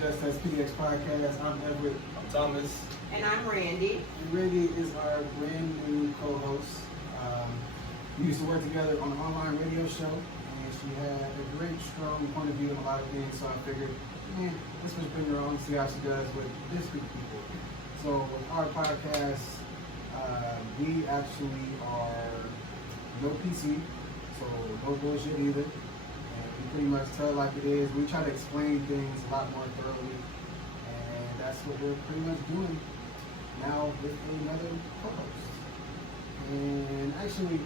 Just as PDX Podcast. I'm Edward. I'm Thomas. And I'm Randy. And Randy is our brand new co-host. We used to work together on an online radio show, and she had a great, strong point of view on a lot of things. So I figured, let's just bring her on, see how she does with this group of people. So with our podcast, we actually are no PC, so no bullshit either. And we pretty much tell it like it is. We try to explain things a lot more thoroughly, and that's what we're pretty much doing now with another co-host. And actually,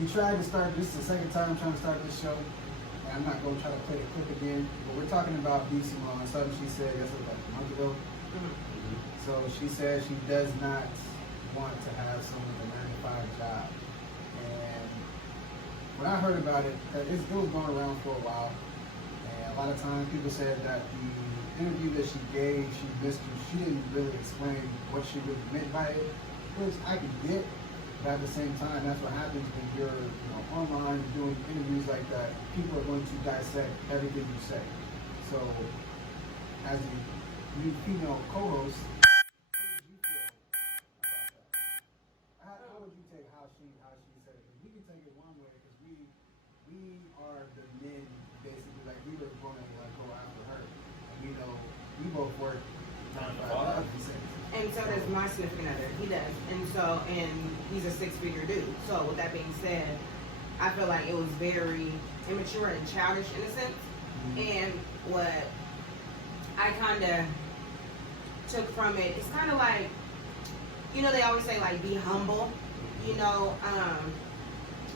we tried to start, this is the second time I'm trying to start this show, and I'm not going to try to play the clip again, but we're talking about B.Simone, something she said, that's like a month ago. Mm-hmm. So she said she does not want to have someone with a 9-to-5 job. And when I heard about it, it was going around for a while, and a lot of times people said that the interview that she gave, she missed her. She didn't really explain what she really meant by it, which I can get. But at the same time, that's what happens when you're online doing interviews like that. People are going to dissect everything you say. So, as a new female co-host, what did you feel about that? How would you take how she said it? Because we can take it one way, because we are the men, basically. Like, we were going to go after her. And we both work 9 to 5 And so does my significant other. He does. And he's a 6-figure dude. So with that being said, I feel like it was very immature and childish in a sense. Mm-hmm. And what I kind of took from it, it's kind of like, they always say like be humble,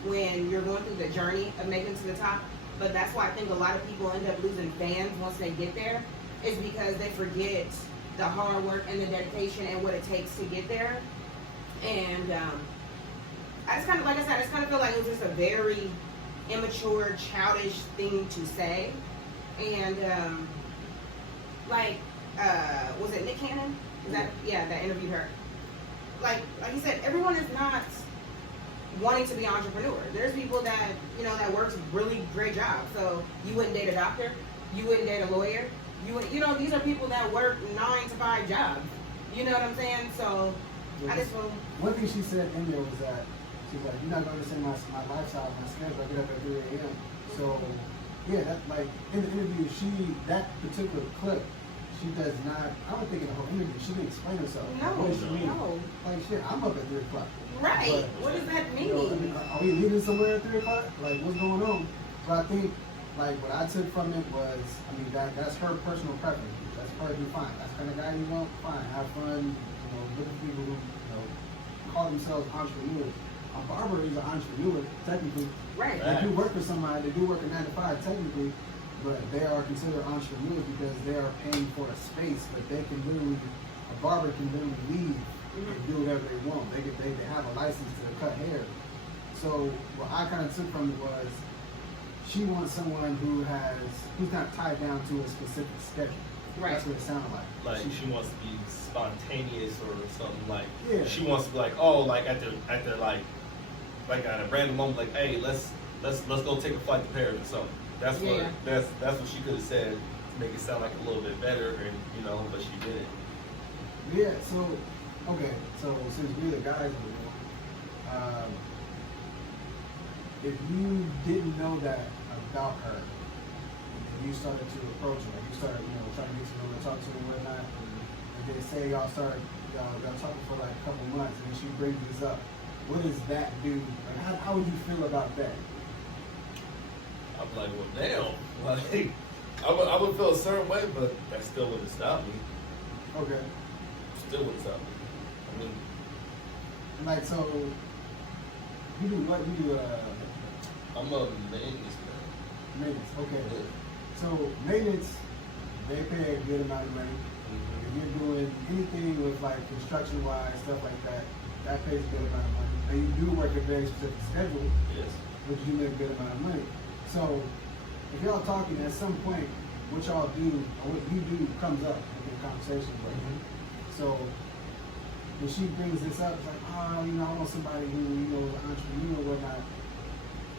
when you're going through the journey of making it to the top. But that's why I think a lot of people end up losing fans once they get there, is because they forget the hard work and the dedication and what it takes to get there. And I just kind of, like I said, I just kind of feel like it was just a very immature, childish thing to say. And was it Nick Cannon? That interviewed her. Like you said, everyone is not wanting to be an entrepreneur. There's people that, that works really great jobs. So you wouldn't date a doctor, you wouldn't date a lawyer. These are people that work 9-to-5 jobs. You know what I'm saying? So, yeah, I just want. One thing she said in there was that she's like, "You're not going to understand my lifestyle, my schedule. I get up at 3 a.m." So, yeah, that in the interview, that particular clip, she does not. I don't think in the whole interview she didn't explain herself. No, what does she mean? no. Like shit, I'm up at 3 o'clock. Right. But, what does that mean? Are we leaving somewhere at 3 o'clock? Like, what's going on? But I think. Like, what I took from it was, that's her personal preference. That's her to fine. That's the kind of guy you want, fine. Have fun, look at people who, call themselves entrepreneurs. A barber is an entrepreneur, technically. Right. They do work for somebody, they do work a 9 to 5, technically, but they are considered entrepreneurs because they are paying for a space, but a barber can literally leave and do whatever they want. They have a license to cut hair. So, what I kind of took from it was, she wants someone who's not tied down to a specific schedule. Right. That's what it sounded like. Like she wants to be spontaneous or something like. Yeah. She wants to be like, at a random moment, like, hey, let's go take a flight to Paris or something. That's what she could have said to make it sound like a little bit better, and but she didn't. Yeah. So since we're the guys in the room, if you didn't know that about her, and you started to approach her, like you started, trying to get to know her, talk to her and whatnot, and then say y'all talking for like a couple months, and then she brings this up, what does that do? Like, how would you feel about that? I'm like, well, damn. Like, I would feel a certain way, but that still wouldn't stop me. Okay. Still wouldn't stop me. Like, so, you do what? You do, I'm a maintenance man. Maintenance, okay. Yeah. So maintenance, they pay a good amount of money. Mm-hmm. If you're doing anything with like construction-wise, stuff like that, that pays a good amount of money. And you do work a very specific schedule, yes, which you make a good amount of money. So if y'all talking at some point, what y'all do or what you do comes up in the conversation. Mm-hmm. So when she brings this up, it's like, I want somebody who, is an entrepreneur or whatnot.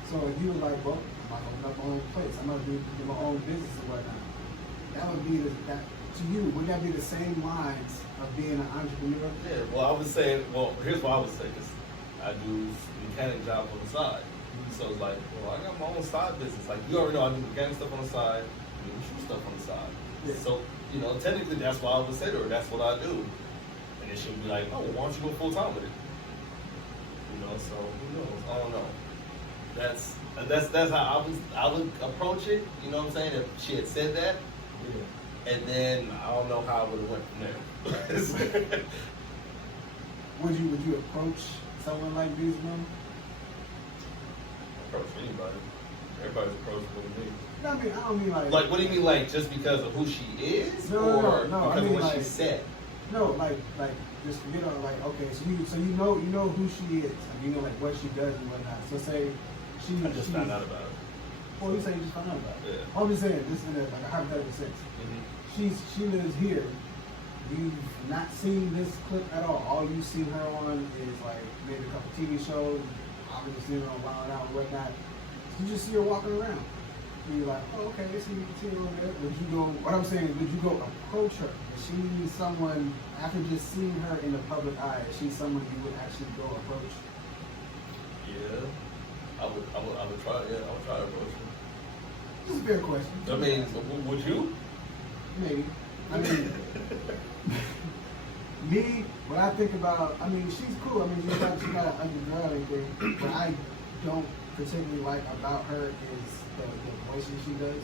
So if you were like, well, I'm not opening up my own place, I'm not doing my own business or whatnot, that would be that to you, would that be the same lines of being an entrepreneur? Yeah, well, I would say, well, here's what I would say, because I do mechanic job on the side. So it's like, well, I got my own side business. Like, you already know I do mechanic stuff on the side, I do shoe stuff on the side. Yeah. So, you know, technically that's why I would say to her, that's what I do. And then she'll be like, oh, well, why don't you go full time with it? You know, so who knows? I don't know. That's how I would approach it. You know what I'm saying? If she had said that, Yeah. and then I don't know how it would have went from there. Would you approach someone like B.Simone? Approach anybody. Everybody's approachable to me. No, I mean, I don't mean like. Like, what do you mean, like, just because of who she is, No, or no, because I mean, of what she like, said? No, like just you know, like okay, so you know who she is, like, you know like what she does and whatnot. So say I just found out about it. Well, you say you just found out about it. Yeah. I'm just saying this in a hypothetical sense. Mm-hmm. She lives here. You've not seen this clip at all. All you've seen her on is like maybe a couple TV shows. Obviously seen her on Wild Out and whatnot. You just see her walking around. And you're like, oh, okay, see her over there. Would you go? What I'm saying is, would you go approach her? Is she someone after just seeing her in the public eye? Is she someone you would actually go approach? Yeah, I would try. Yeah, I would try to approach her. This is a fair question. I mean, would you? Maybe. I mean, me, when I think about, I mean, she's cool. I mean, she's not an underground or anything. What I don't particularly like about her is the voices she does.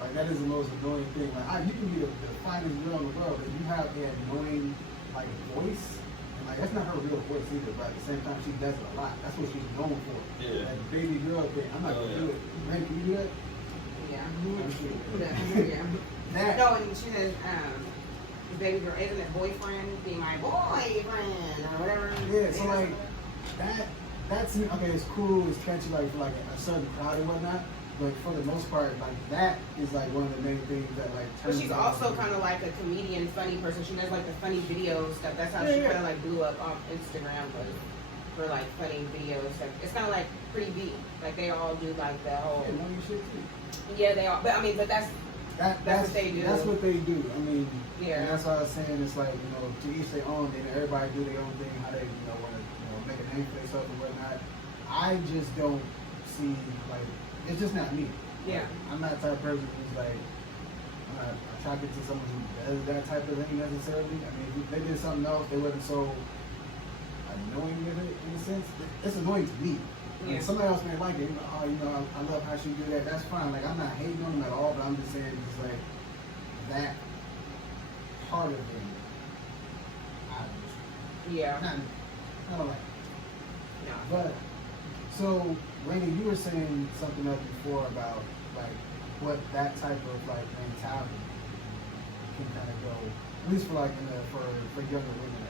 Like, that is the most annoying thing. Like, you can be the finest girl in the world, but you have an annoying, like, voice. And, like, that's not her real voice either, but at the same time, she does it a lot. That's what she's known for. Yeah. That baby girl thing. I'm not going to do it. Man, can you do that? Yeah. That. No, and she says, baby girl, isn't it boyfriend? Be my boyfriend or whatever. Yeah, so like that's okay. It's cool. It's catchy, like for like a certain crowd and whatnot. But for the most part, like that is like one of the main things that like. But she's also kind of like a comedian, funny person. She does like the funny video stuff. That's how she kind of like blew up on Instagram, but for like funny videos. It's kind of like Pretty B. Like they all do like the whole. Yeah, you should too. Yeah, they all. But I mean, but that's what they do. That's what they do. I mean, yeah. And that's why I was saying it's like, you know, to each their own. You know, everybody do their own thing, how they, you know, want to, you know, make a name for themselves and whatnot. I just don't see like it's just not me. Yeah. I'm not the type of person who's like I'm not attracted to someone who does that type of thing necessarily. I mean, if they did something else, they wasn't so annoying with it in a sense. It's annoying to me. Yeah. And somebody else may like it. Oh, you know, I love how she do that. That's fine. Like, I'm not hating on them at all, but I'm just saying, it's like that part of it. Yeah. I don't like it. No. But so, Rainy, you were saying something else before about like what that type of like mentality can kind of go, at least for like for younger women,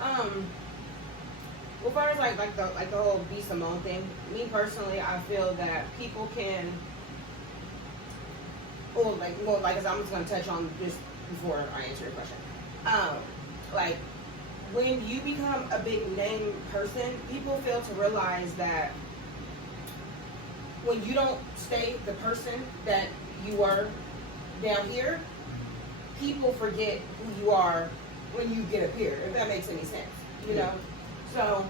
I guess. Well, far as like the whole B.Simone thing, me personally, I feel that people can, as I'm just gonna touch on this before I answer your question. Like when you become a big name person, people fail to realize that when you don't stay the person that you were down here, people forget who you are when you get up here. If that makes any sense, you know. So,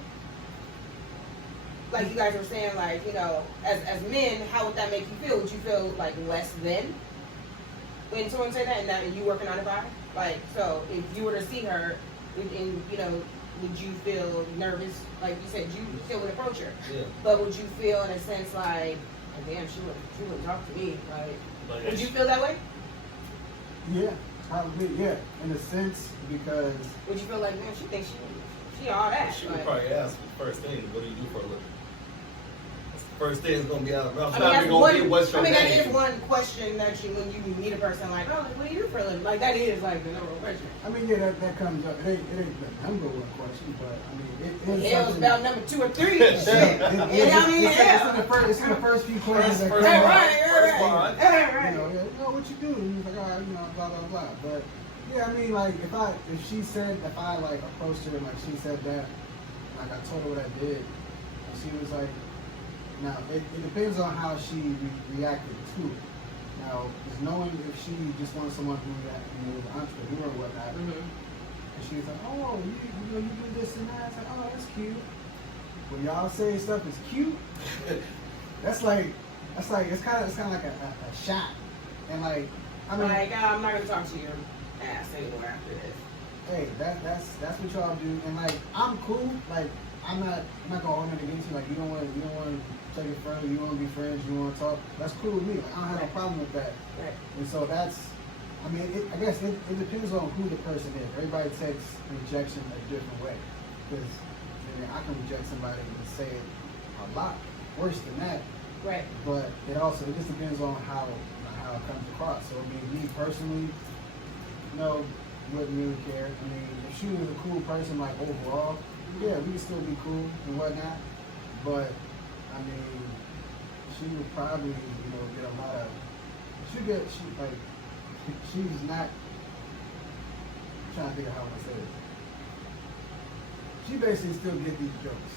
like you guys were saying, like, you know, as men, how would that make you feel? Would you feel like less than when someone say that, and that you working 9 to 5? Like, so if you were to see her, and you know, would you feel nervous? Like you said, you still would approach her, Yeah. but would you feel in a sense like, oh, damn, she would talk to me? Like would you feel that way? Yeah, probably. Yeah, in a sense, because Would you feel like, man, she thinks she all that? She would like, probably ask the first thing, what do you do for a living? First thing is gonna be out of mouth. I mean, that's Gonna be what's your that name? is one question that when you meet a person like, oh, what do you do for a living? Like that is like the number one question. I mean, yeah, that comes up. It ain't the number one question, but I mean, it is. Hell's something- about number 2 or 3. Shit. It's It's in the first few questions that come First up. right. You know, what you do? And he's like, all right, you know, blah blah blah. But yeah, I mean, like if I like approached her and like she said that, like I told her what I did, and she was like, now it depends on how she reacted to it. Now, is knowing if she just wants someone who is an entrepreneur or whatnot, and she's like, oh, you do this and that. It's like, oh, that's cute. When y'all say stuff is cute, it's kind of like a shot. And like, I mean, like, I'm not gonna talk to your ass anymore after this. Hey, that's what y'all do. And like, I'm cool. Like, I'm not gonna hold it against you. Like, you don't want to take it further. You want to be friends. You want to talk. That's cool with me. Like, I don't have a problem with that. Right. And so I mean, I guess it depends on who the person is. Everybody takes rejection a different way. Because I can reject somebody and say it a lot worse than that. Right. But it just depends on how it comes across. So I mean, me personally, wouldn't really care. I mean, if she was a cool person, like overall, yeah, we could still be cool and whatnot. But I mean, she would probably, get a lot of. She's not. I'm trying to think of how I say it. She basically still get these jokes.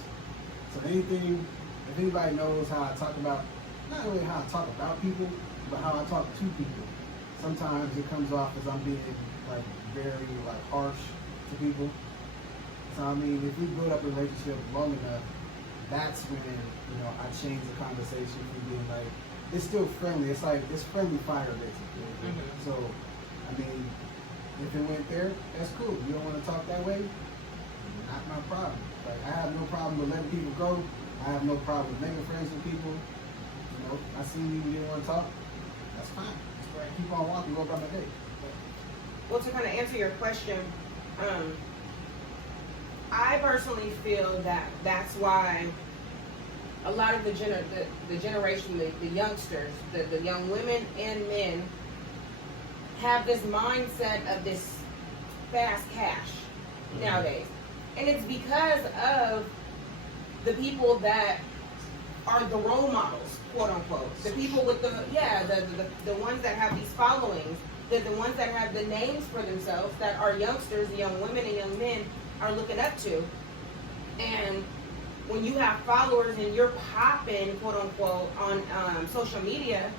So if anybody knows how I talk about, not really how I talk about people, but how I talk to people, sometimes it comes off as I'm being like very like harsh to people. So I mean, if we build up a relationship long enough, that's when I change the conversation from being like, it's still friendly. It's like it's friendly fire basically. So I mean, if it went there, that's cool. You don't want to talk that way, not my problem. Like, I have no problem with letting people go. I have no problem with making friends with people. I see you didn't want to talk. That's fine. Right. Keep on walking, go about my day. Well, to kind of answer your question, I personally feel that that's why a lot of the generation, the youngsters, the young women and men have this mindset of this fast cash nowadays. And it's because of the people that are the role models, quote unquote. The people with the ones that have these followings, the ones that have the names for themselves, that are youngsters, the young women and young men are looking up to. And when you have followers and you're popping, quote unquote, on social media,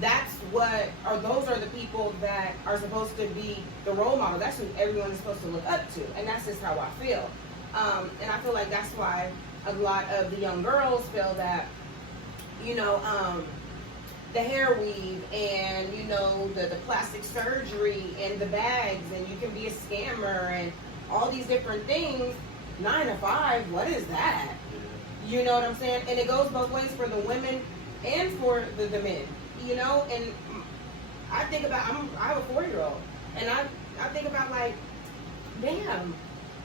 those are the people that are supposed to be the role model. That's who everyone is supposed to look up to. And that's just how I feel. And I feel like that's why a lot of the young girls feel that, the hair weave and, the plastic surgery and the bags and you can be a scammer and all these different things, 9 to 5, what is that? Yeah. You know what I'm saying? And it goes both ways for the women and for the men, and I think about, I have a 4-year-old and I think about like, damn,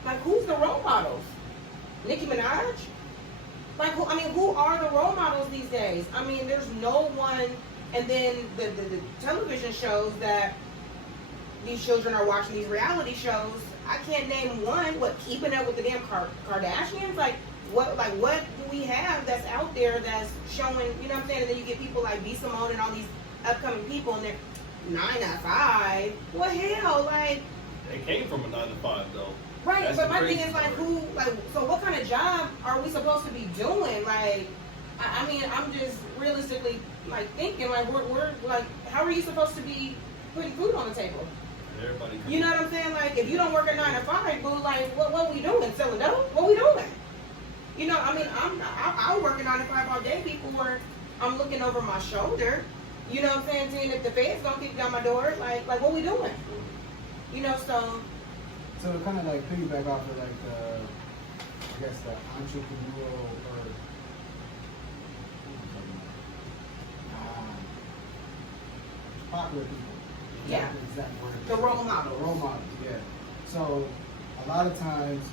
like who's the role models? Nicki Minaj? Like, who are the role models these days? I mean, there's no one. And then the television shows that these children are watching, these reality shows, I can't name one. What, Keeping Up with the damn Kardashians? Like what do we have that's out there that's showing, you know what I'm saying? And then you get people like B.Simone and all these upcoming people and they're 9 to 5. Well, hell, like. They came from a 9 to 5 though. Right, That's but my thing is part. so what kind of job are we supposed to be doing? Like, I mean, I'm just realistically like thinking like we're like, how are you supposed to be putting food on the table? Everybody. You know what I'm saying? Like, if you don't work at 9 to 5, boo, like, what we doing? Selling dope? What we doing? I mean, I work at 9 to 5 all day. People where I'm looking over my shoulder. You know what I'm saying? Seeing if the feds gonna kick down my door. Like what we doing? So kind of like piggyback off of like I guess the entrepreneurial or popular people. Yeah. Exact word. The role models. The role models, yeah. So a lot of times,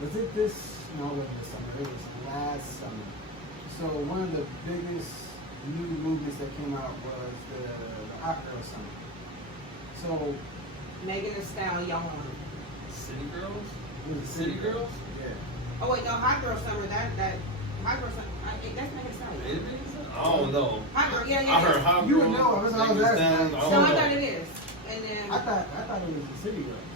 was it this? No, it wasn't this summer. It was last summer. So one of the biggest new movements that came out was the Hot Girl Summer. So Megan Thee Stallion. City Girls? Was it City Girls? Yeah. Oh wait, no, Hot Girl Summer. That Hot Girl Summer. I think that's Megan Thee Stallion. I don't know. Hot Girl, yeah. I heard Hot Girls. You would know. That's all I was asking. No, I thought it is. And then I thought it was the City Girls.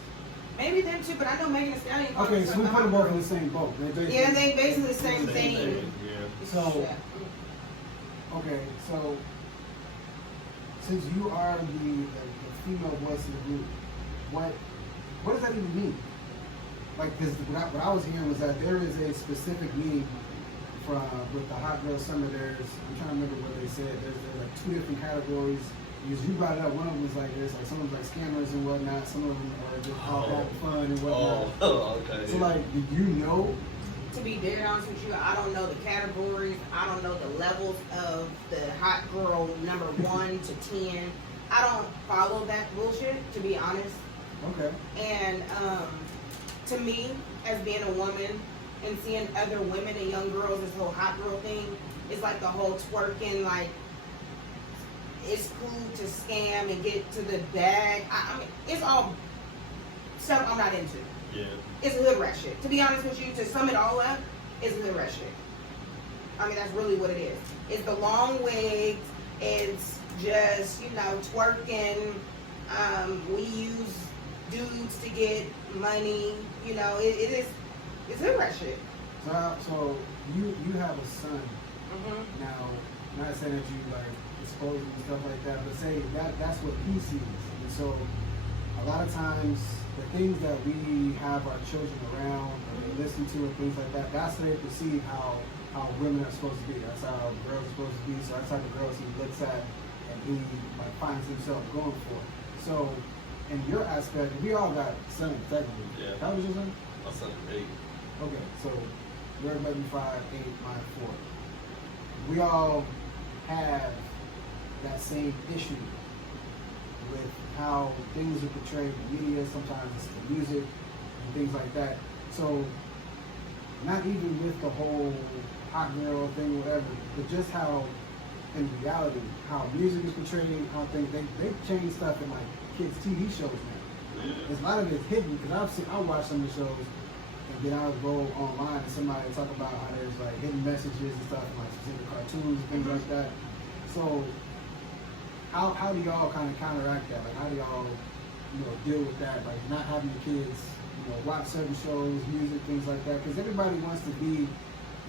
maybe them too, but I know Megan Thee Stallion. Okay, so we put them both in the same boat. Yeah, they basically the same thing. Yeah. So, okay, since you are the female voice of the group, what does that even mean? Like, because what I was hearing was that there is a specific meaning with the Hot Girl Summer. I'm trying to remember what they said. There's like 2 different categories. Because you brought it up, one of them was like there's like some of them like scammers and whatnot. Some of them are just all having fun and whatnot. Oh, okay. So like, do you know? To be dead honest with you, I don't know the categories. I don't know the levels of the hot girl number 1 to 10. I don't follow that bullshit, to be honest. Okay. And to me, as being a woman and seeing other women and young girls, this whole hot girl thing is like the whole twerking, like it's cool to scam and get to the bag. I mean, it's all stuff I'm not into. Yeah. It's hood rat shit. To be honest with you, to sum it all up, it's hood rat shit. I mean, that's really what it is. It's the long wigs. It's just, twerking. We use dudes to get money. It's hood rat shit. So you have a son. Mm-hmm. Now, not saying that you like expose him and stuff like that, but say that's what he sees. And so a lot of times the things that we have our children around or they listen to and things like that, that's how they perceive how women are supposed to be. That's how girls are supposed to be. So that's how the girls he looks at and he like finds himself going for. So in your aspect, we all got sons technically. Yeah. How was your son? My son is 8. Okay, so you're maybe 5, 8, mine 4. We all have that same issue with how things are portrayed in the media. Sometimes it's the music and things like that. So not even with the whole hot girl thing, whatever, but just how in reality, how music is portrayed, how things they change stuff in like kids' TV shows now. There's a lot of it's hidden because I watch some of the shows and then I'll go online and somebody talk about how there's like hidden messages and stuff in like specific cartoons and things like that. So how do y'all kind of counteract that? Like how do y'all deal with that? Like not having the kids watch certain shows, music, things like that, because everybody wants to be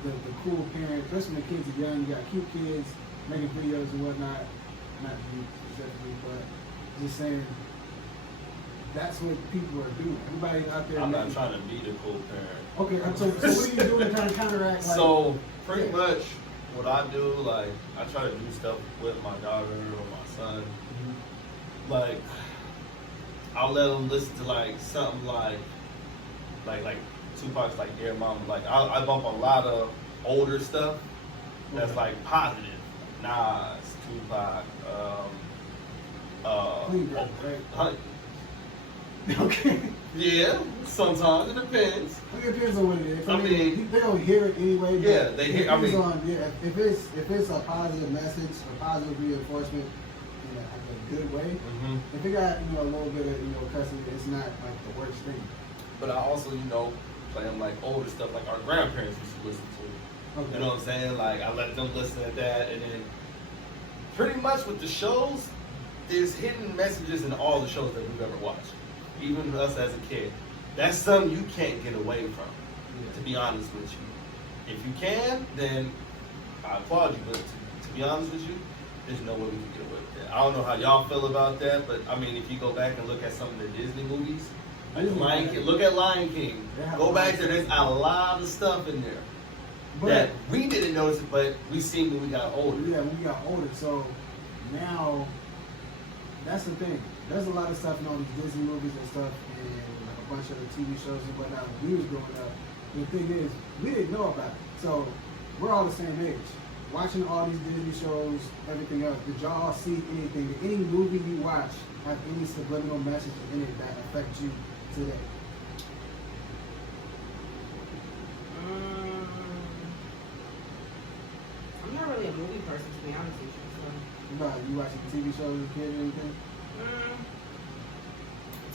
the cool parent, especially when the kids are young. You got cute kids making videos and whatnot. Not you specifically, but just saying that's what people are doing. Everybody out there. I'm not trying to be the cool parent. Okay, so what are you doing to kind of counteract? Like, So pretty much what I do, like I try to do stuff with my daughter or my son. Mhm. Like I'll let them listen to like something like Tupac's like Dear Mama. Like I bump a lot of older stuff that's Okay. like positive. Nas, Tupac, Clean girl, right? Honey. Okay. Yeah, sometimes it depends. It depends on what it is. I mean, they don't hear it anyway. But Yeah, they hear. I mean, if it's a positive message, a positive reinforcement in a good way. mhm. If it got a little bit of cussing, it's not like the worst thing. But I also play them like older stuff like our grandparents used to listen to. Okay. You know what I'm saying? Like I let them listen to that, and then pretty much with the shows, there's hidden messages in all the shows that we've ever watched. Even us as a kid, that's something you can't get away from. To be honest with you, if you can, then I applaud you. But to be honest with you, there's no way we can get away with that. I don't know how y'all feel about that, but I mean, if you go back and look at some of the Disney movies, like Lion King, look at Lion King. Go back there. There's a lot of stuff in there that we didn't notice, but we seen when we got older. Yeah, when we got older. So now, that's the thing. There's a lot of stuff in these Disney movies and stuff, and like a bunch of the TV shows and whatnot when we was growing up. And the thing is, we didn't know about it. So we're all the same age. Watching all these Disney shows, everything else, did y'all see anything? Did any movie you watch have any subliminal message in it that affect you today? I'm not really a movie person, to be honest with you. You watching TV shows as a kid or anything?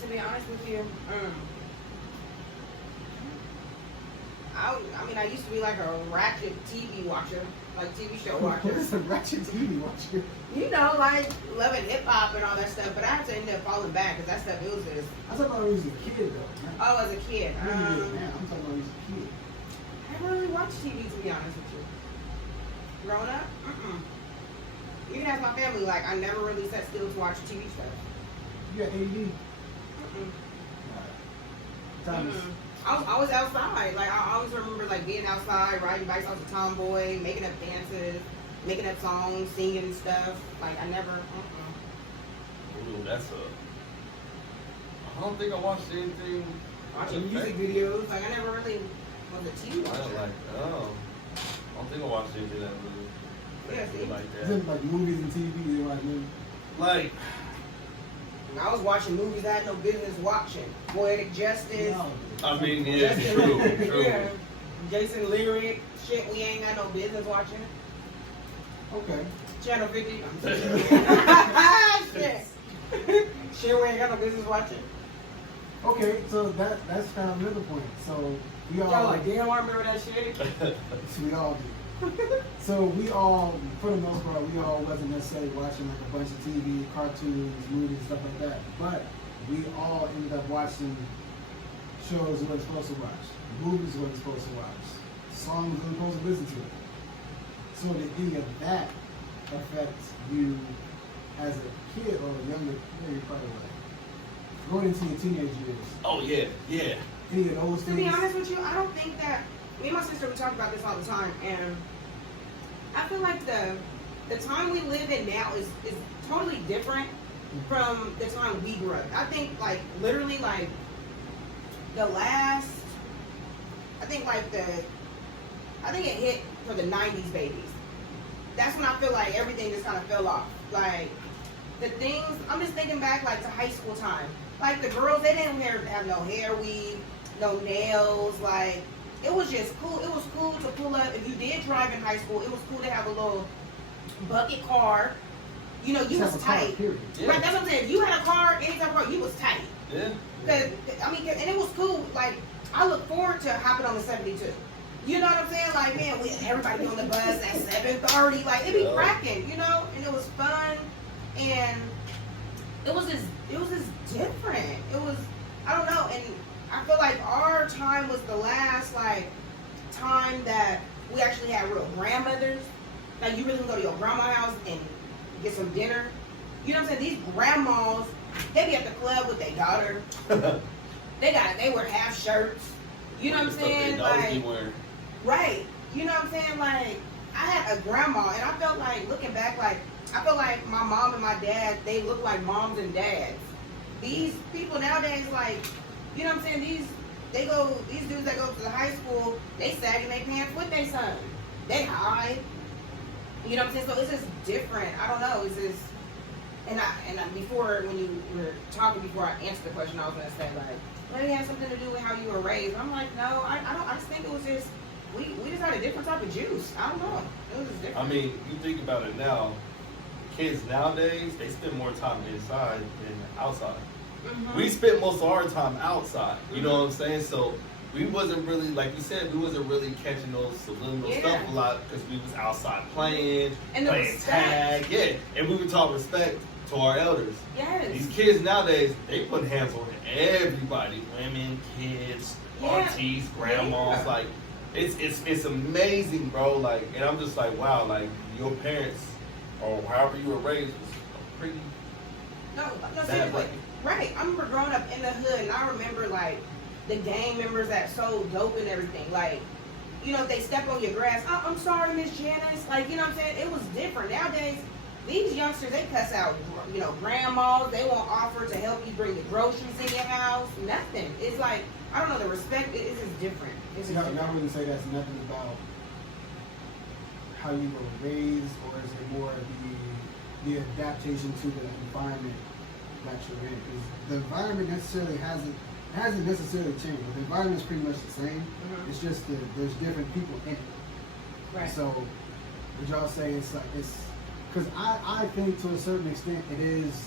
To be honest with you, I used to be like a ratchet TV watcher, like TV show watcher. What is a ratchet TV watcher? Like loving hip hop and all that stuff. But I had to end up falling back because that stuff it was just. I'm talking about when you was a kid though. Man. Oh, as a kid. I'm talking about when you was a kid. I never really watched TV, to be honest with you. Growing up, even as my family, like I never really sat still to watch TV stuff. You got AD? Mm-mm. Thomas. I was outside. Like I always remember like being outside, riding bikes. I was a tomboy, making up dances, making up songs, singing stuff. Like I never. Ooh, that's a. I don't think I watched anything. Watching music videos. Like I never really was a TV I watcher. don't like. Oh, I don't think I watched anything that really. Yeah, see? Like Is that. it like movies and TV? You like movies? Like. I was watching movies I had no business watching. Poetic Justice. No. I mean, yeah, Justin- true. Yeah. Jason Lyric. Shit we ain't got no business watching. Okay. Channel 50. Shit. Shit we ain't got no business watching. Okay, so that's kind of another point. So we all Y'all like, damn, I remember that shit. we all do. So we all, for the most part, we all wasn't necessarily watching like a bunch of TV, cartoons, movies, stuff like that. But we all ended up watching shows we weren't supposed to watch, movies we weren't supposed to watch, songs we weren't supposed to listen to. So did any of that affect you as a kid or a younger? Maybe probably like going into your teenage years. Oh yeah. Any of those To things? be honest with you, I don't think that. Me and my sister, we talk about this all the time, and I feel like the time we live in now is totally different from the time we grew up. I think like literally like the last, I think it hit for the 90s babies. That's when I feel like everything just kind of fell off. Like the things, I'm just thinking back like to high school time. Like the girls, they didn't have no hair weave, no nails, like it was just cool. It was cool to pull up. If you did drive in high school, it was cool to have a little bucket car. You know, you Just was have a car, tight. period. Yeah. Right, that's what I'm saying. If you had a car, any type of car, you was tight. Yeah. Cause I mean, and it was cool. Like I look forward to hopping on the 72. You know what I'm saying? Like man, everybody be on the bus at 7:30. Like it be Yeah. cracking, you know. And it was fun, and it was just different. It was, I don't know, and I feel like our time was the last like time that we actually had real grandmothers. Like you really can go to your grandma's house and get some dinner. You know what I'm saying? These grandmas, they be at the club with their daughter. They wear half shirts. You know what I'm saying? Like, right. You know what I'm saying? Like, I had a grandma, and I felt like, looking back, like, I feel like my mom and my dad, they look like moms and dads. These people nowadays, like, you know what I'm saying? These dudes that go to the high school, they sagging their pants with their son. They high. You know what I'm saying? So it's just different. I don't know. It's just, and I before, when you were talking, before I answered the question, I was gonna say like, maybe it has something to do with how you were raised. I'm like, no, I don't. I just think it was just we just had a different type of juice. I don't know. It was just different. I mean, you think about it now. Kids nowadays, they spend more time inside than outside. Mhm. We spent most of our time outside. You know what I'm saying? So we wasn't really, like you said, we wasn't really catching those subliminal Yeah. stuff a lot because we was outside playing, And the playing respect. tag, yeah. And we would talk respect to our elders. Yes. These kids nowadays, they put hands on everybody, women, kids, Yeah. aunties, grandmas. Yeah. Like, it's amazing, bro. Like, and I'm just like, wow, like your parents or however you were raised was pretty No, bad seriously. way. Right. I remember growing up in the hood, and I remember like the gang members that sold dope and everything. Like, you know, if they step on your grass, oh, I'm sorry, Miss Janice. Like, you know what I'm saying? It was different. Nowadays, these youngsters, they cuss out, you know, grandmas. They won't offer to help you bring the groceries in your house. Nothing. It's like, I don't know, the respect is just different. It's just I different. wouldn't say that's nothing about how you were raised, or is it more the adaptation to the environment that you're in? Because the environment necessarily hasn't necessarily changed. The environment is pretty much the same. Mhm. It's just there's different people in it. Right. So would y'all say it's because I think to a certain extent it is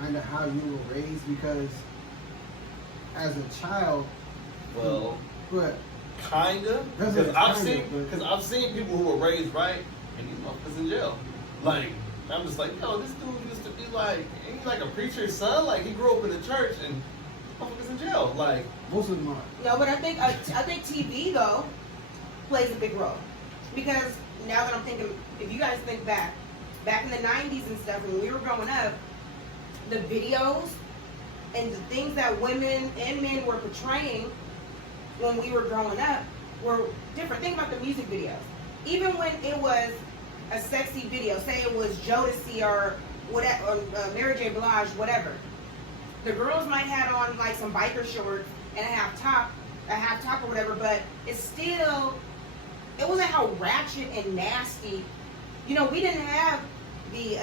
kind of how you were raised, because as a child, well, but kinda. That's Because what I've kinda, seen but- because I've seen people who were raised right and these motherfuckers in jail. Like, I'm just like, yo, this dude used to be like, ain't he like a preacher's son? Like, he grew up in the church and motherfuckers in jail. Like, most of them are. No, but I think TV though plays a big role, because now that I'm thinking, if you guys think back back in the 90s and stuff, when we were growing up, the videos and the things that women and men were portraying when we were growing up were different. Think about the music videos. Even when it was a sexy video, say it was Jodeci or whatever, or Mary J. Blige, whatever. The girls might have on like some biker shorts and a half top or whatever, but it's still, it wasn't how ratchet and nasty. You know, we didn't have the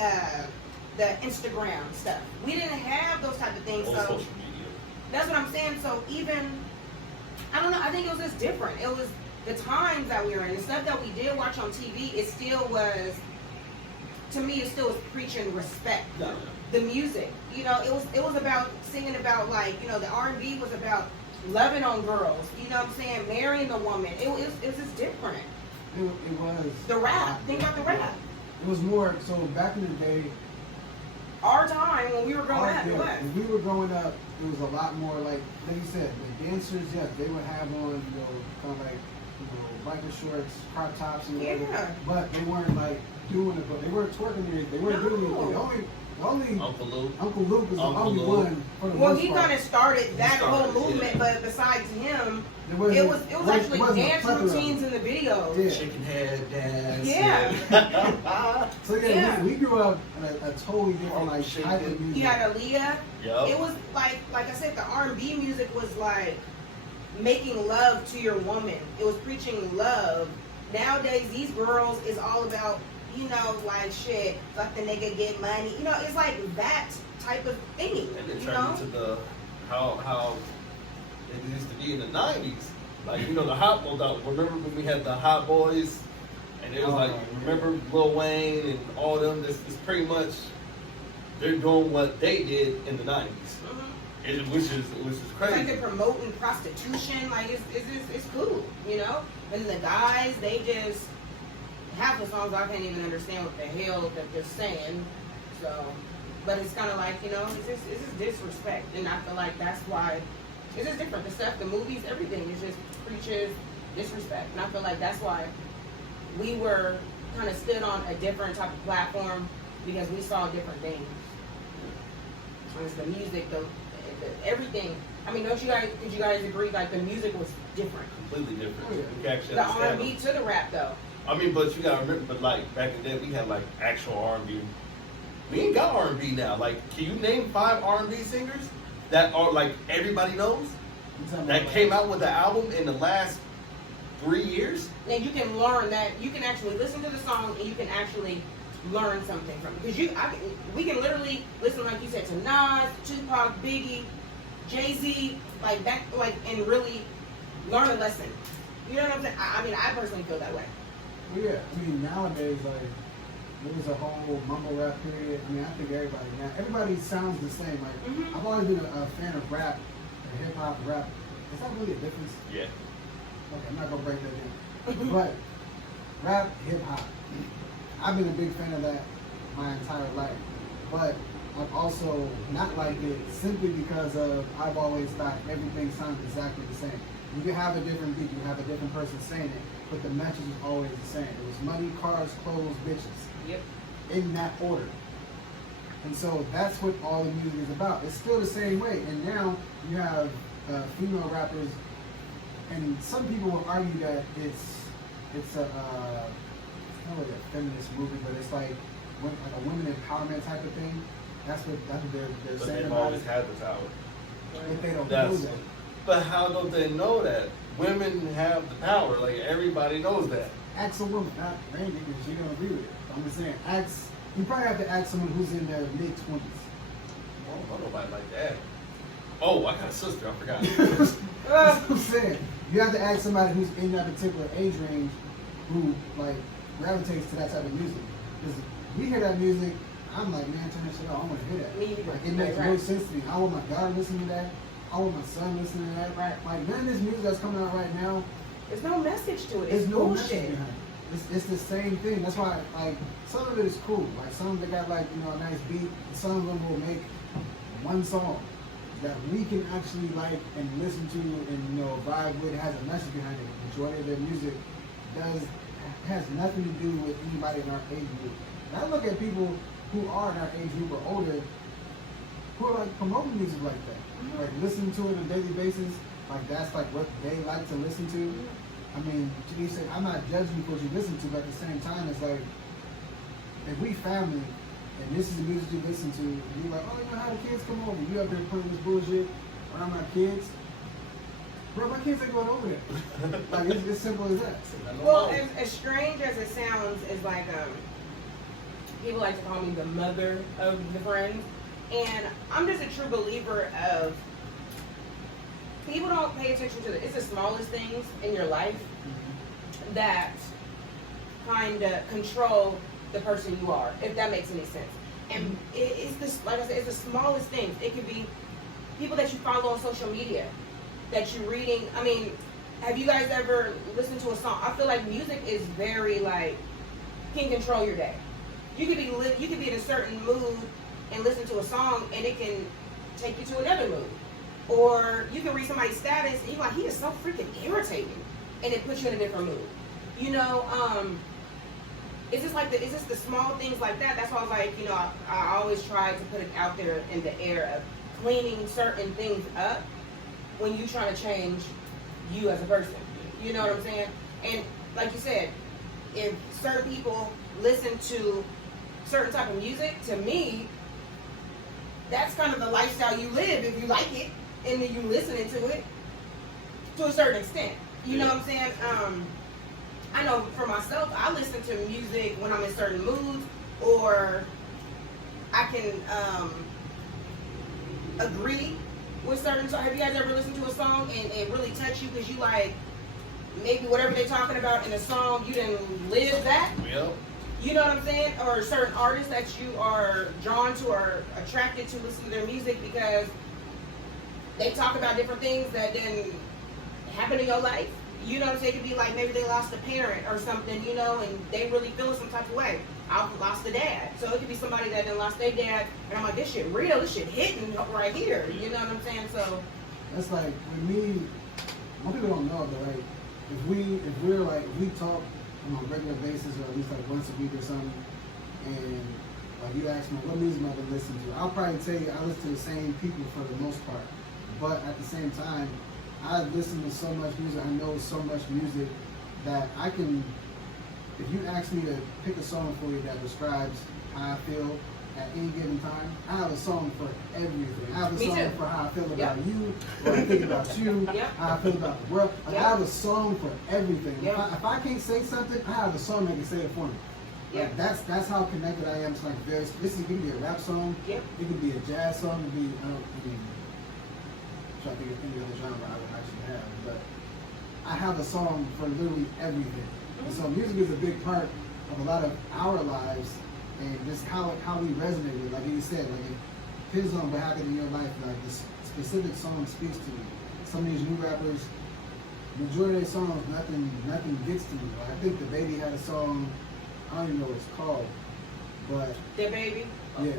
Instagram stuff. We didn't have those type of things. All So social media. that's what I'm saying. So even, I don't know, I think it was just different. It was the times that we were in, the stuff that we did watch on TV, it still was, to me, it still was preaching respect. Yeah. The music, you know, it was about singing about, like, you know, the R&B was about loving on girls, you know what I'm saying, marrying the woman. It was just different. It was. The rap, think about the rap. It was more, so back in the day, Our time when we were growing up, yeah, what? when we were growing up, it was a lot more like you said, the dancers, yes, they would have on, you know, kind of like, you know, biker shorts, crop tops and whatever. Yeah. But they weren't like doing it, but they weren't twerking anything. They weren't doing anything. The only Uncle Luke. Uncle Luke was the Uncle only Luke. one for the Well, most he part. kind of started that whole started, movement, yeah. but besides him, There it was actually wasn't a dance plethora of routines them. in the videos. Yeah. Chicken head dance. Yeah. So yeah, Yeah. We grew up in a totally different like Shaking. type of music. You had Aaliyah. Yup. It was like I said, the R&B music was like making love to your woman. It was preaching love. Nowadays, these girls is all about, you know, like shit, fuck the nigga, get money. You know, it's like that type of thing. And it You turned know? into the how it used to be in the '90s. Like, you know, the hot boys out. Remember when we had the Hot Boys, and it was like, remember Lil Wayne and all them. This is pretty much they're doing what they did in the '90s, which is It's crazy. like they're promoting prostitution. Like it's cool, you know. And the guys, they just half the songs I can't even understand what the hell that they're saying. So, but it's kind of like, you know, it's just disrespect, and I feel like that's why it's just different. The stuff, the movies, everything is just preaches disrespect, and I feel like that's why we were kind of stood on a different type of platform because we saw different things. It's the music, the everything. I mean, did you guys agree? Like the music was different. Completely different. Oh, yeah. You can actually The understand R&B them. to the rap, though. I mean, but you gotta remember, but like back in the day, we had like actual R&B. We ain't got R&B now. Like, can you name 5 R&B singers that are like everybody knows that came out with an album in the last 3 years? And you can learn that. You can actually listen to the song and you can actually learn something from it. Because we can literally listen, like you said, to Nas, Tupac, Biggie, Jay-Z, like that, like, and really learn a lesson. You know what I'm saying? I mean, I personally feel that way. Well, yeah, I mean nowadays like there was a whole mumble rap period. I mean, I think everybody sounds the same. Like Mhm. I've always been a fan of rap, hip hop, rap. Is that really a difference? Yeah. Okay, I'm not gonna break that down. But rap, hip hop. I've been a big fan of that my entire life. But I've also not liked it simply because of I've always thought everything sounds exactly the same. You can have a different beat, you can have a different person saying it, but the message is always the same. It was money, cars, clothes, bitches. Yep. In that order. And so that's what all the music is about. It's still the same way. And now you have female rappers, and some people will argue that it's a not really a feminist movement, but it's like a women empowerment type of thing. That's what they're But saying they've about always it. had the power. If they don't know That's. that. But how don't they know that? Women have the power. Like, everybody knows that. Ask a woman, not Randy, because she don't agree with it. I'm just saying, you probably have to ask someone who's in their mid-20s. I don't know nobody like that. Oh, I got a sister. I forgot. That's what I'm saying. You have to ask somebody who's in that particular age range who like gravitates to that type of music. Because we hear that music, I'm like, man, turn that shit off. I want to hear that. Me either. Like, it makes no Right. sense to me. I want my daughter listening to that. I want my son listening to that. Right. Like none of this music that's coming out right now, There's no message to it. there's It's no message bullshit. behind it. It's the same thing. That's why like some of it is cool. Like some of it got like, you know, a nice beat. And some of them will make one song that we can actually like and listen to and, you know, vibe with. It has a message behind it. The majority of their music has nothing to do with anybody in our age group. And I look at people who are in our age group or older, who are like promoting music like that, like listening to it on a daily basis. Like that's like what they like to listen to. I mean, you say I'm not judging you for what you listen to, but at the same time, it's like if we family and this is the music you listen to, and you're like, oh, you know how the kids come over, you up there playing this bullshit around my kids. Bro, my kids ain't going over there. Like it's as simple as that. Well, as strange as it sounds, is like people like to call me the mother of the friends, and I'm just a true believer of people don't pay attention to it's the smallest things in your life that kind of control the person you are, if that makes any sense. And it's this, like I said, it's the smallest things. It could be people that you follow on social media, that you're reading. I mean, have you guys ever listened to a song? I feel like music is very like can control your day. You could be in a certain mood and listen to a song, and it can take you to another mood. Or you can read somebody's status and you're like, he is so freaking irritating, and it puts you in a different mood. You know, it's just the small things like that. That's why I was like, you know, I always try to put it out there in the air of cleaning certain things up when you trying to change you as a person. You know what I'm saying? And like you said, if certain people listen to certain type of music, to me, that's kind of the lifestyle you live if you like it and then you listening to it to a certain extent. You know what I'm saying? I know for myself, I listen to music when I'm in certain moods, or I can agree with certain songs. Have you guys ever listened to a song and it really touch you because you like maybe whatever they're talking about in a song, you didn't live that? Yep. You know what I'm saying? Or certain artists that you are drawn to or attracted to listen to their music because they talk about different things that didn't happen in your life. You know what I'm saying? It could be like maybe they lost a parent or something, you know, and they really feel some type of way. I've lost a dad. So it could be somebody that done lost their dad, and I'm like, this shit real, this shit hitting right here. You know what I'm saying? So that's like with me, most people don't know, but like if we talk on a regular basis or at least like once a week or something, and like you ask me what music am I gonna listen to, I'll probably tell you I listen to the same people for the most part. But at the same time, I listen to so much music, I know so much music that I can, if you ask me to pick a song for you that describes how I feel at any given time, I have a song for everything. I have a song for how I feel about you, what I think about you, how I feel about the world. Like, I have a song for everything. If I can't say something, I have a song that can say it for me. Like, that's how connected I am to like various. It can be a rap song, it can be a jazz song, it can be I think of any other genre I would actually have, but I have a song for literally everything. And so music is a big part of a lot of our lives, and just how we resonate with. Like you said, like it depends on what happened in your life. Like this specific song speaks to you. Some of these new rappers, majority of their songs, nothing gets to me. Like I think the Baby had a song, I don't even know what it's called, but The Baby. Yeah.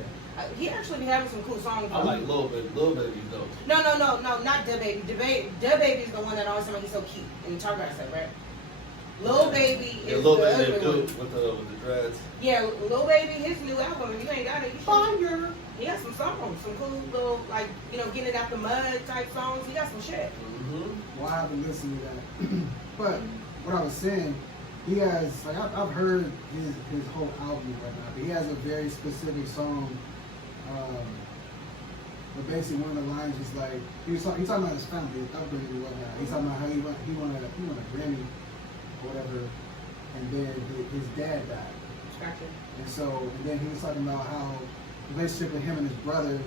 He actually be having some cool songs. I like Lil Baby though. No, not Da Baby. Da Baby is the one that always sounds like he's so cute and he talk about stuff, right? Lil Baby is Lil the Baby other dude one. with the dreads. Yeah, Lil Baby, his new album. If you ain't got it, you should. He got some songs, some cool little like getting it out the mud type songs. He got some shit. Well, I haven't listened to that, but what I was saying, he has like I've heard his whole album and whatnot, but he has a very specific song. But basically, one of the lines is like he's talking about his family, his upbringing and whatnot. He's talking about how he won a Grammy or whatever, and then his dad died. Gotcha. And then he was talking about how the relationship with him and his brother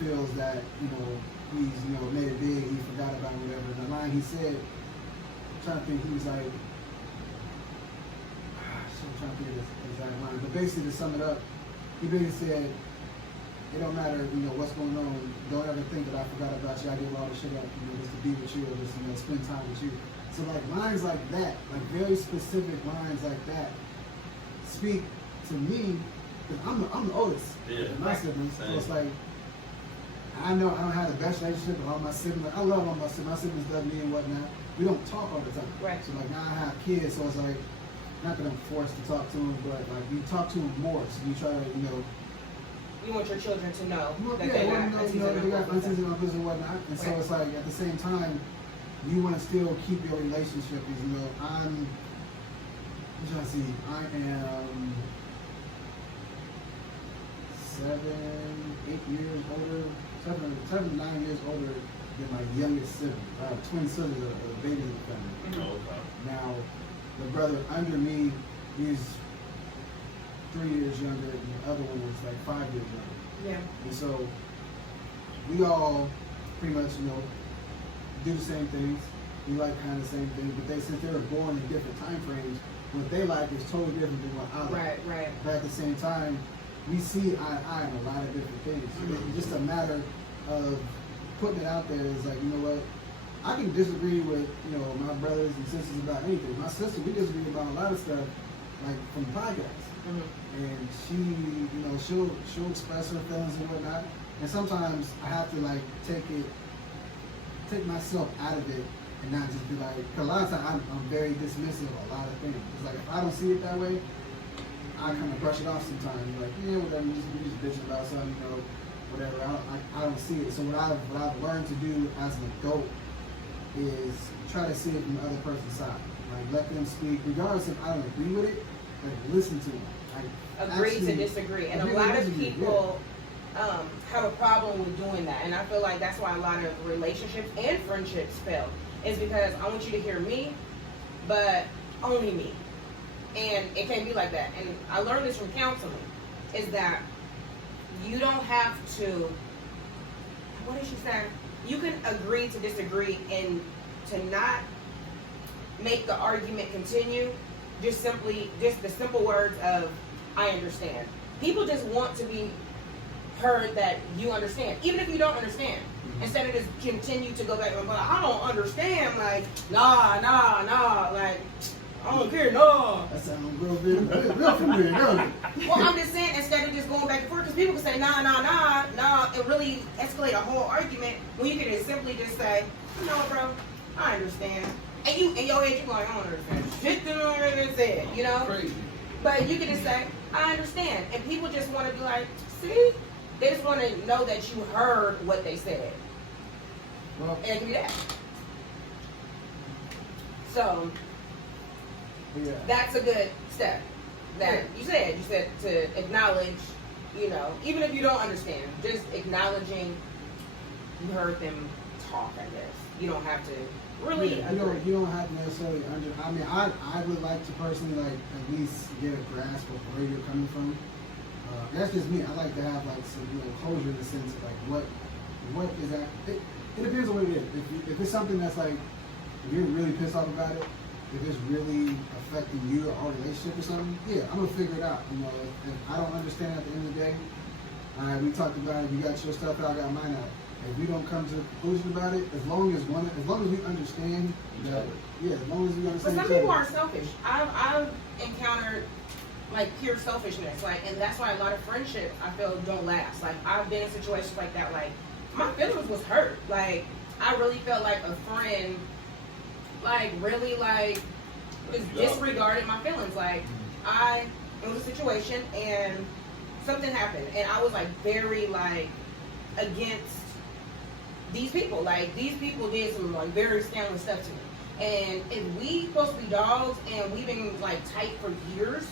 feels that he's made it big, he forgot about it, whatever. And the line he said, I'm trying to think, he was like, I'm trying to think of this exact line, but basically to sum it up, he basically said, it don't matter, what's going on. Don't ever think that I forgot about you. I give all the shit up, just to be with you or just, spend time with you. So like lines like that, like very specific lines like that, speak to me, because I'm the oldest of my siblings. So it's like, I know I don't have the best relationship with all my siblings. Like, I love all my siblings love me and whatnot. We don't talk all the time. Right. So like now I have kids, so it's like, not that I'm forced to talk to them, but like you talk to them more, so you try to, You want your children to know that yeah, they well, got aunties and they got uncles. aunties and uncles and whatnot, and so Right. it's like at the same time, you want to still keep your relationship. Is I'm trying to see, I am 7, 8 years older, 7 to 9 years older than my youngest sibling. I have twin siblings, a baby in the family. Oh, okay. Now, the brother under me, he's 3 years younger, and the other one was like 5 years younger. Yeah. And so, we all pretty much, do the same things. We like kind of the same things, but since they were born in different time frames, what they like is totally different than what I like. Right. But at the same time, we see eye to eye on a lot of different things. It's just a matter of putting it out there. It's like, you know what? I can disagree with, my brothers and sisters about anything. My sister, we disagree about a lot of stuff, like from the podcast. Mm-hmm. And she, she'll express her feelings and whatnot. And sometimes I have to like take myself out of it and not just be like, cause a lot of times I'm very dismissive of a lot of things. It's like if I don't see it that way, I kind of brush it off sometimes. Like, whatever, we just bitching about something, whatever. I don't see it. So what I've learned to do as an adult is try to see it from the other person's side. Like let them speak, regardless if I don't agree with it. Like listen to them. Like, Agree to disagree, and a lot of people have a problem with doing that, and I feel like that's why a lot of relationships and friendships fail. Is because I want you to hear me, but only me, and it can't be like that. And I learned this from counseling, is that you don't have to. What did she say? You can agree to disagree and to not make the argument continue. Just the simple words of I understand. People just want to be heard that you understand, even if you don't understand. Instead of just continue to go back and go, I don't understand. Like, nah. Like, I don't care. Nah. That sounds real familiar, doesn't it? Well, I'm just saying, instead of just going back and forth, because people can say nah, and really escalate a whole argument when you can just simply just say, no, bro, I understand. And you, in your head, you're like, I don't understand shit that I already said, Crazy. But you can just say, I understand. And people just want to be like, see? They just want to know that you heard what they said. Well, And do that. So, yeah. that's a good step. That you said to acknowledge, even if you don't understand, just acknowledging you heard them talk, I guess. You don't have to really agree. You don't have to necessarily I would like to personally at least get a grasp of where you're coming from. That's just me. I like to have some closure in the sense of what is that? It depends on what it is. If it's something that's if you're really pissed off about it, if it's really affecting you or our relationship or something, yeah, I'm gonna figure it out. If I don't understand at the end of the day, we talked about it. You got your stuff out, I got mine out. If we don't come to a conclusion about it, as long as we understand that, as long as we understand. But some people are selfish. I've encountered pure selfishness, and that's why a lot of friendships I feel don't last. I've been in situations like that. My feelings was hurt. I really felt like a friend, really disregarded my feelings. It was a situation and something happened, and I was very against these people. These people did some very scandalous stuff to me. And if we supposed to be dogs and we've been tight for years,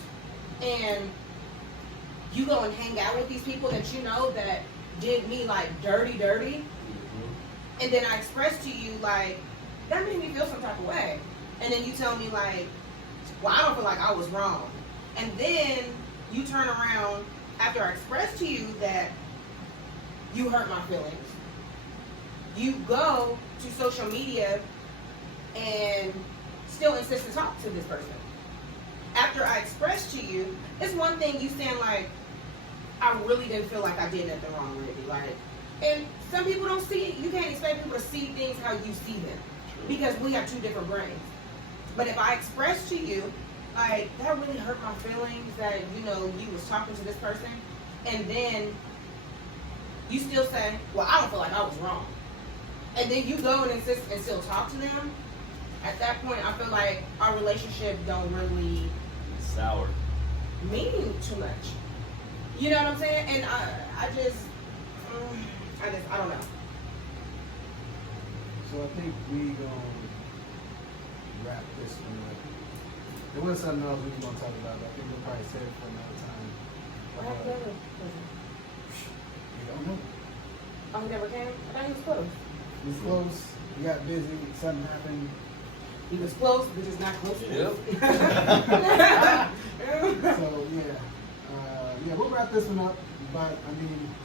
and you go and hang out with these people that that did me dirty, Mm-hmm. and then I express to you that made me feel some type of way, and then you tell me well, I don't feel like I was wrong, and then you turn around after I express to you that you hurt my feelings. You go to social media and still insist to talk to this person. After I expressed to you, it's one thing you saying I really didn't feel like I did nothing wrong with it. And some people don't see it. You can't expect people to see things how you see them because we have two different brains. But if I express to you, that really hurt my feelings that you was talking to this person, and then you still say, well, I don't feel like I was wrong, and then you go and insist and still talk to them. At that point, I feel like our relationship don't really Sour. Meaning too much. You know what I'm saying? And I don't know. So I think we gonna wrap this one up. There was something else we were gonna talk about, but I think we'll probably save it for another time. What happened to him? We don't know. Oh, he never came? I thought he was close. He was close. We got busy. Something happened. He was close, but just not close enough. Yep. So yeah, we'll wrap this one up. But I mean.